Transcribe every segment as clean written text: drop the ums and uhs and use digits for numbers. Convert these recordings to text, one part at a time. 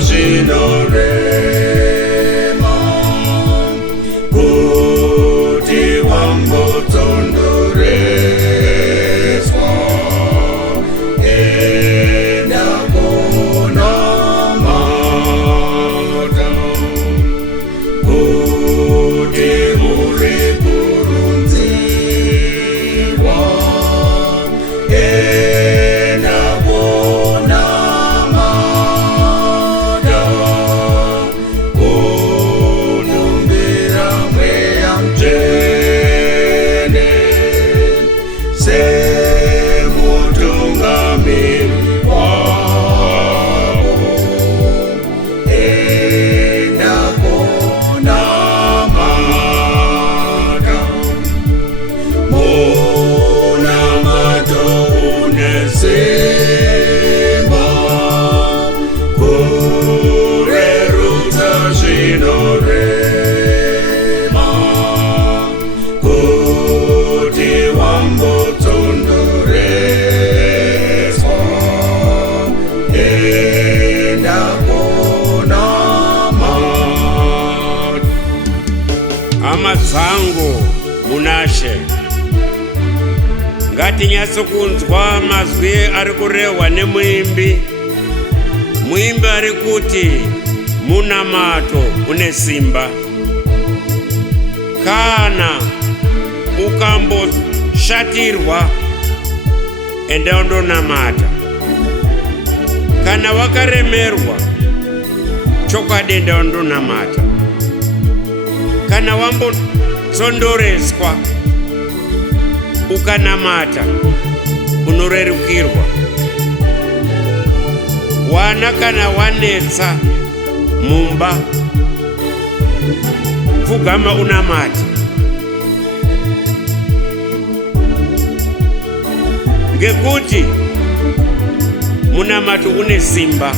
zvinorema kuti wambotondoreswa enda kunamata kuti uri kurunziwa enda kunamata kunumbira mweya mtsvene semutungamiri wako enda kunamata munamato unesimba kurerutsa zvinorema kuti wambotondoreswa enda kunamata. Hama dzangu munashe, ngatinyatso kunzwa mazwi ari kurehwa nemuimbi. Muimbi ari kuti munamato une simba. Kana ukamboshatirwa enda undonamata. Kana wakaremerwa chokwadi enda undonamata. Kana wambotsondoreswa ukanamata unorerukirwa. Wana kana wanetsa mumba pfugama unamata. Ngekuti munamato une simba.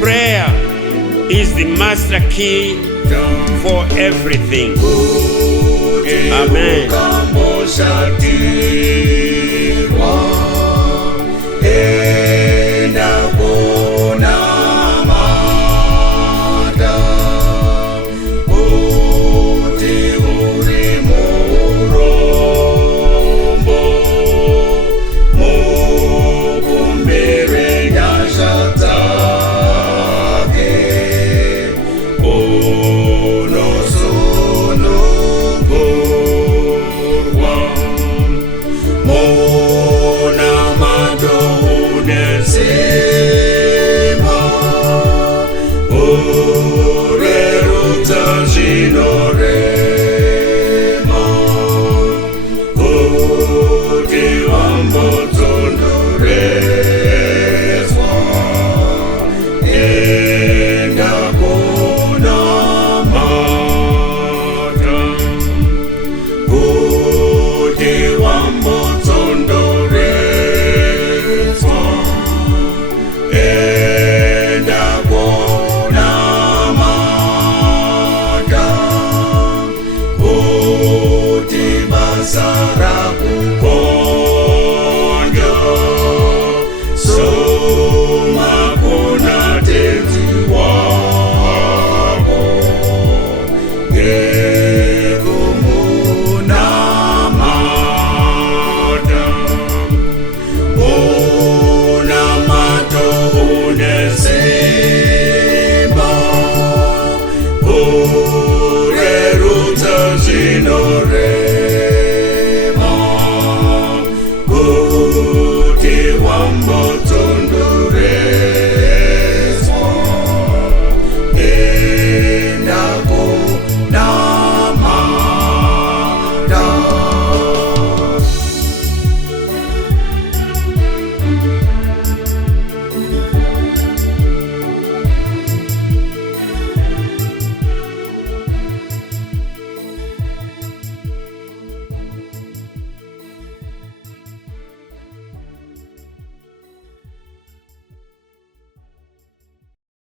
Prayer is the master key for everything. Amen. Ukamboshatirwa enda kunamata kuti uri murombo mukumbire nyasha dzake unosunungurwa munamato unesimba kurerutsa zvinorema